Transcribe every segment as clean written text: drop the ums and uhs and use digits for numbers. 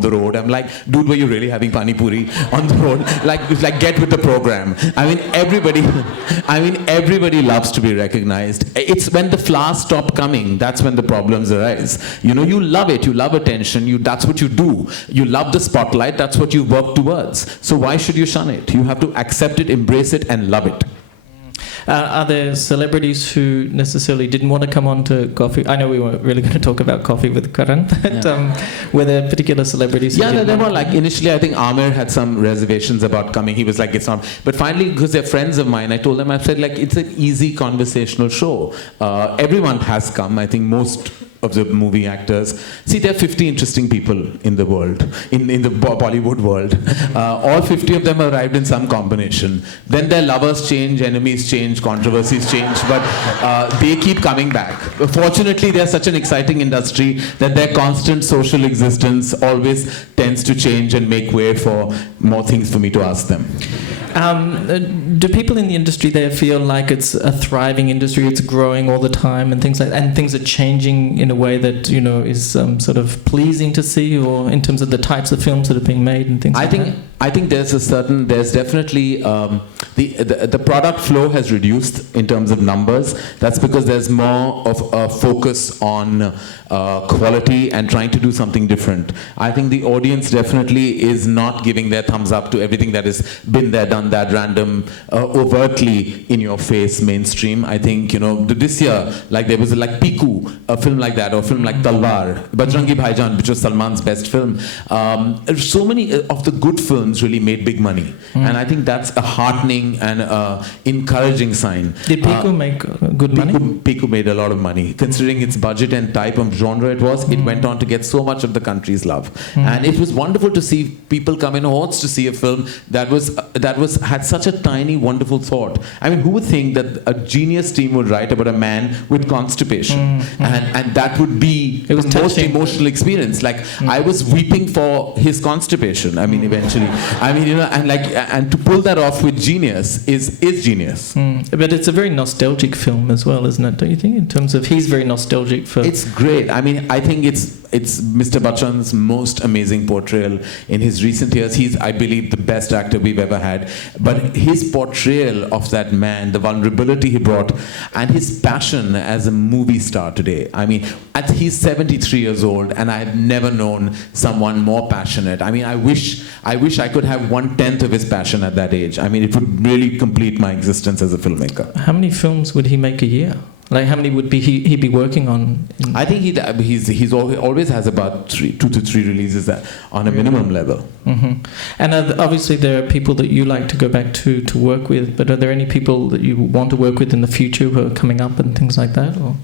the road. I'm like, dude, were you really having pani puri on the road? Like get with the program. I mean, everybody loves to be recognized. It's when the flowers stop coming, that's when the problems arise. You know, you love it, you love attention, that's what you do. You love the spotlight, that's what you work towards. So why should you shun it? You have to accept it, embrace it, and love it. Are there celebrities who necessarily didn't want to come on to Koffee? I know we weren't really going to talk about Koffee with Karan, but were there particular celebrities who there were, like, initially I think Amir had some reservations about coming. He was like, it's not. But finally, because they're friends of mine, I told them, I said, like, it's an easy conversational show. Everyone has come. I think most of the movie actors. See, there are 50 interesting people in the world, in the Bollywood world. All 50 of them arrived in some combination. Then their lovers change, enemies change, controversies change, but they keep coming back. Fortunately, they're such an exciting industry that their constant social existence always tends to change and make way for more things for me to ask them. Do people in the industry there feel like it's a thriving industry, it's growing all the time and things like that, and things are changing in a way that, you know, is sort of pleasing to see, or in terms of the types of films that are being made and things like that? I think there's definitely the product flow has reduced in terms of numbers. That's because there's more of a focus on quality and trying to do something different. I think the audience definitely is not giving their thumbs up to everything that has been there, done that, random, overtly in your face mainstream. I think, you know, this year, like there was like Piku, a film like that, or a film like Talwar, Bajrangi Bhaijaan, which was Salman's best film. So many of the good films really made big money, and I think that's a heartening and encouraging sign. Did Piku make good money? Piku made a lot of money, considering its budget and type of genre it was. It went on to get so much of the country's love, and it was wonderful to see people come in hordes to see a film that had such a tiny, wonderful thought. I mean, who would think that a genius team would write about a man with constipation, and that would be the most emotional experience. Like, I was weeping for his constipation. I mean, eventually. I mean, you know, and to pull that off with genius is genius. But it's a very nostalgic film as well, isn't it? Don't you think? In terms of, he's very nostalgic for. It's great. I mean, I think it's Mr. Bachchan's most amazing portrayal in his recent years. He's, I believe, the best actor we've ever had. But his portrayal of that man, the vulnerability he brought, and his passion as a movie star today. I mean, he's 73 years old, and I've never known someone more passionate. I mean, I wish I could have 1/10 of his passion at that age. I mean, it would really complete my existence as a filmmaker. How many films would he make a year? Like, how many would he be working on? I think he's always has about 2 to 3 releases on a minimum level. And obviously there are people that you like to go back to work with, but are there any people that you want to work with in the future who are coming up and things like that? Or?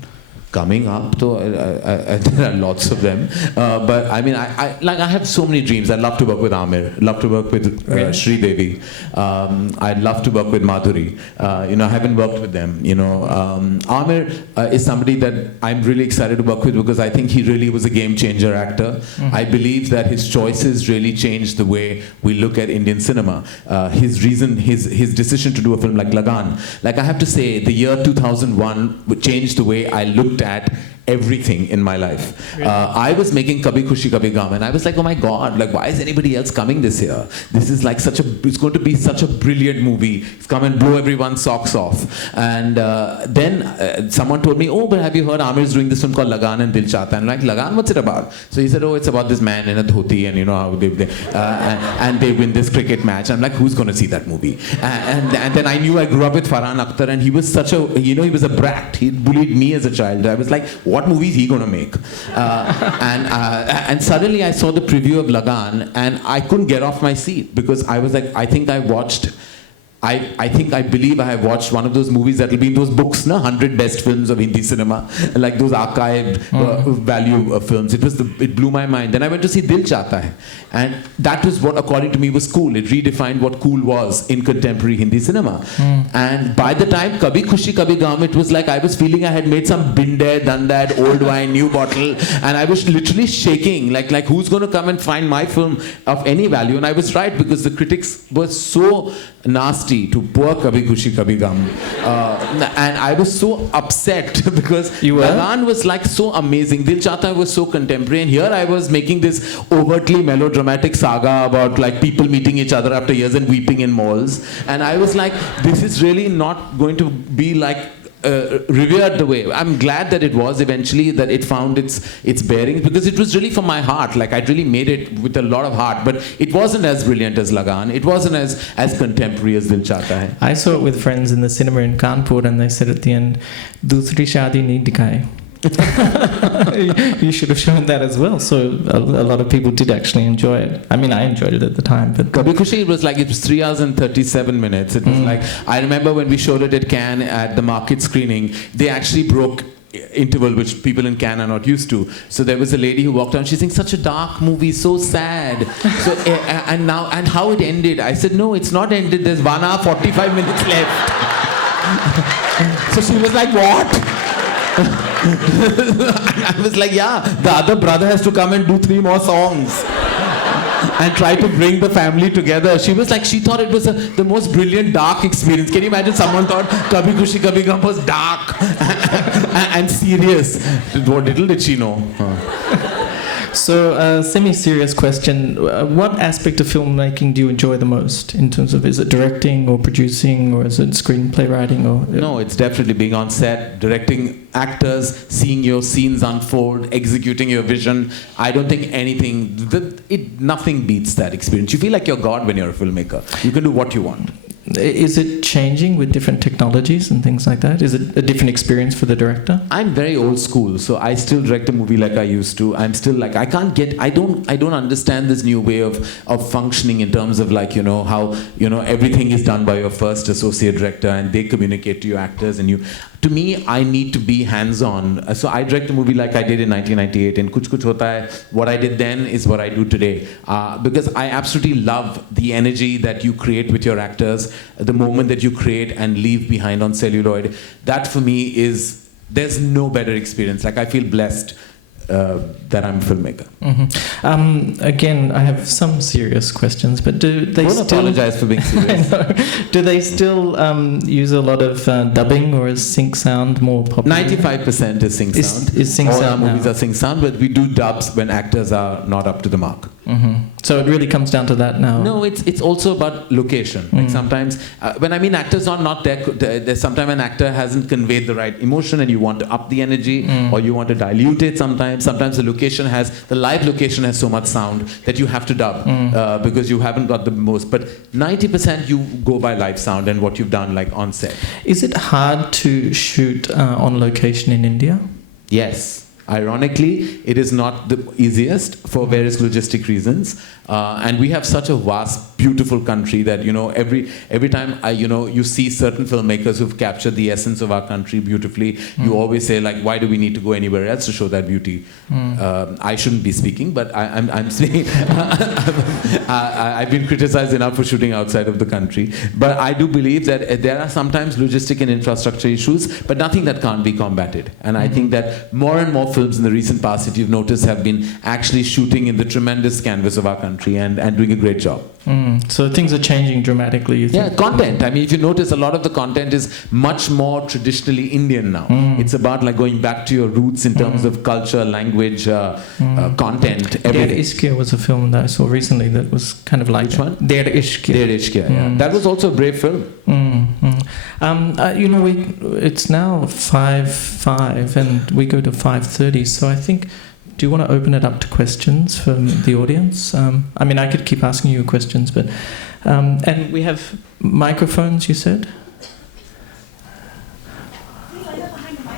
Coming up, though, there are lots of them. But I mean, I have so many dreams. I'd love to work with Amir. Love to work with Sri Devi. I'd love to work with Madhuri. You know, I haven't worked with them. You know, Amir is somebody that I'm really excited to work with because I think he really was a game changer actor. I believe that his choices really changed the way we look at Indian cinema. His decision to do a film like Lagan. Like, I have to say, the year 2001 changed the way I looked at everything in my life. Really? I was making Kabhi Khushi Kabhie Gham, and I was like, oh my God, like, why is anybody else coming this year? This is like it's going to be such a brilliant movie. It's come and blow everyone's socks off. And then someone told me, oh, but have you heard Amir's doing this film called Lagan and Dil Chahta? And I'm like, Lagan, what's it about? So he said, oh, it's about this man in a dhoti, and you know how and they win this cricket match. I'm like, who's going to see that movie? And then I knew I grew up with Farah Khan, and he was such a, you know, he was a brat. He bullied me as a child. I was like, what movie is he going to make? And suddenly I saw the preview of Lagan, and I couldn't get off my seat because I was like, I believe I have watched one of those movies that will be in those books, 100 best films of Hindi cinema, like those archived value films. It blew my mind. Then I went to see Dil Chahta Hai, and that was what, according to me, was cool. It redefined what cool was in contemporary Hindi cinema. And by the time Kabhi Khushi Kabhie Gham, it was like I was feeling I had made some been there, done that, old wine, new bottle, and I was literally shaking, like who's going to come and find my film of any value? And I was right, because the critics were so nasty party to poor Kabhi Khushi Kabhie Gham. And I was so upset because Lagan was like so amazing. Dil Chahta Hai was so contemporary, and here I was making this overtly melodramatic saga about like people meeting each other after years and weeping in malls. And I was like, this is really not going to be like revered the way. I'm glad that it was eventually, that it found its bearings, because it was really from my heart. Like I'd really made it with a lot of heart, but it wasn't as brilliant as Lagan. It wasn't as contemporary as Dil Chahta Hai. I saw it with friends in the cinema in Kanpur, and they said at the end, "Dusri shaadi nahi dikhai." You should have shown that as well. So a lot of people did actually enjoy it. I mean, I enjoyed it at the time. But Kabhi Khushi, it was 3 hours and 37 minutes. It was like, I remember when we showed it at Cannes at the market screening, they actually broke interval, which people in Cannes are not used to. So there was a lady who walked on, she's saying, such a dark movie, so sad. So and how it ended, I said, no, it's not ended, there's 1 hour 45 minutes left. So she was like, what? I was like, yeah, the other brother has to come and do 3 more songs and try to bring the family together. She was like, she thought it was the most brilliant dark experience. Can you imagine someone thought Kabhi Khushi Kabhie Gham was dark and serious? Little did she know. So, semi-serious question. What aspect of filmmaking do you enjoy the most in terms of, is it directing or producing, or is it screenplay writing? Or No, it's definitely being on set, directing actors, seeing your scenes unfold, executing your vision. I don't think nothing beats that experience. You feel like you're God when you're a filmmaker. You can do what you want. Is it changing with different technologies and things like that? Is it a different experience for the director? I'm very old school, so I still direct a movie like I used to. I'm still like, I don't understand this new way of functioning in terms of like, how, everything is done by your first associate director and they communicate to your actors and you. To me, I need to be hands-on. So I direct a movie like I did in 1998 in Kuch Kuch Hota Hai. What I did then is what I do today. Because I absolutely love the energy that you create with your actors, the moment that you create and leave behind on celluloid. That for me there's no better experience. Like I feel blessed that I'm a filmmaker. Again, I have some serious questions, but do they Don't apologize for being serious. I know. Do they still use a lot of dubbing, or is sync sound more popular? 95% is sync sound. Is sync All sound our movies now? are sync sound, but we do dubs when actors are not up to the mark. So it really comes down to that now? No, it's also about location. Like sometimes, when I mean actors are not there, there's sometimes an actor hasn't conveyed the right emotion and you want to up the energy or you want to dilute it sometimes. Sometimes the live location has so much sound that you have to dub because you haven't got the most. But 90% you go by live sound and what you've done like on set. Is it hard to shoot on location in India? Yes. Ironically, it is not the easiest for various logistic reasons, and we have such a vast, beautiful country that every time you see certain filmmakers who've captured the essence of our country beautifully. You always say like, why do we need to go anywhere else to show that beauty? I shouldn't be speaking, but I'm saying I've been criticized enough for shooting outside of the country. But I do believe that there are sometimes logistic and infrastructure issues, but nothing that can't be combated. And I think that more and more films in the recent past, if you've noticed, have been actually shooting in the tremendous canvas of our country and doing a great job. So things are changing dramatically, you think? Yeah, content. I mean, if you notice, a lot of the content is much more traditionally Indian now. It's about like going back to your roots in terms of culture, language, content, everything. Der Ishq was a film that I saw recently that was kind of like... Which one? Der Ishq. Der Ishq, yeah. That was also a brave film. It's now 5:05 and we go to 5:30, so I think, do you want to open it up to questions from the audience? I mean, I could keep asking you questions, but... and we have microphones, you said?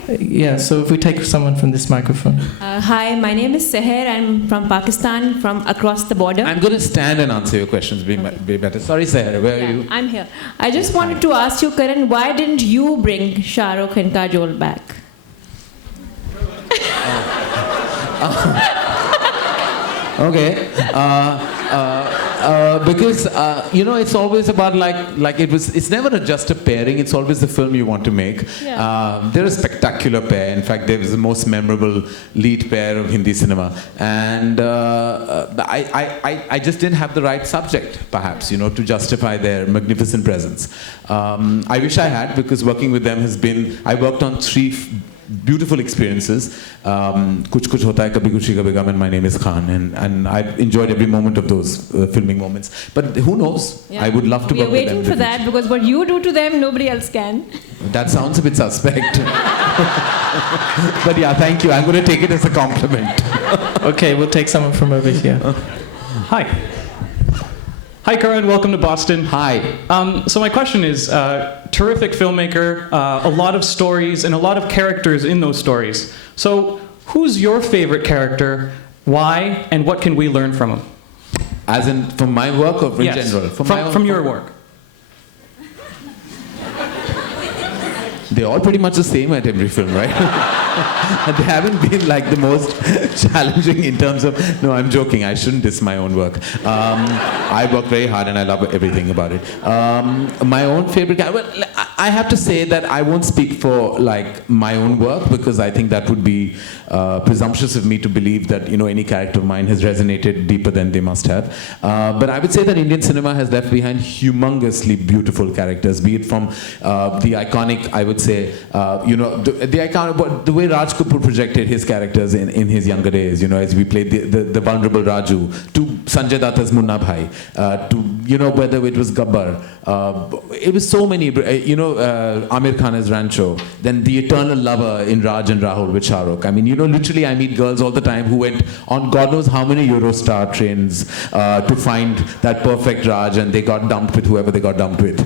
Yeah, so if we take someone from this microphone. Hi, my name is Seher. I'm from Pakistan, from across the border. I'm going to stand and answer your questions, be better. Sorry, Seher, where are you? I'm here. I just wanted to ask you, Karan, why didn't you bring Shah Rukh and Kajol back? Okay. Because it's always about it's never just a pairing. It's always the film you want to make. Yeah. They're a spectacular pair. In fact, they was the most memorable lead pair of Hindi cinema. And I just didn't have the right subject, perhaps, to justify their magnificent presence. I wish I had, because working with them has been. I worked on 3 beautiful experiences. Kuch Kuch Hota Hai, Kabhi Khushi Kabhie Gham, and My Name is Khan, and I've enjoyed every moment of those filming moments. But who knows? Yeah. I would love to work with them. We are waiting for that, because what you do to them, nobody else can. That sounds a bit suspect. But yeah, thank you. I'm going to take it as a compliment. Okay, we'll take someone from over here. Hi. Hi, Karan. Welcome to Boston. Hi. So my question is, terrific filmmaker, a lot of stories and a lot of characters in those stories. So who's your favorite character, why, and what can we learn from him? As in from my work or in Yes, general? from your work. They're all pretty much the same at every film, right? They haven't been like the most challenging in terms of, no, I'm joking, I shouldn't diss my own work. I work very hard and I love everything about it. My own favorite character, well, I have to say that I won't speak for my own work, because I think that would be presumptuous of me to believe that any character of mine has resonated deeper than they must have. But I would say that Indian cinema has left behind humongously beautiful characters, be it from the iconic, I would say, the iconic, the way Raj Kapoor projected his characters in his younger days, as we played the vulnerable Raju, to Sanjay Datta's Munna Bhai, to whether it was Gabbar, it was so many, Amir Khan as Rancho, then the eternal lover in Raj and Rahul with Shah Rukh. I mean, literally I meet girls all the time who went on God knows how many Eurostar trains to find that perfect Raj, and they got dumped with whoever they got dumped with.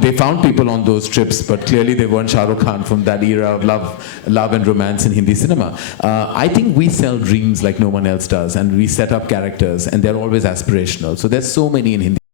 They found people on those trips, but clearly they weren't Shah Rukh Khan from that era of love and romance in Hindi cinema. I think we sell dreams like no one else does, and we set up characters, and they're always aspirational. So there's so many in Hindi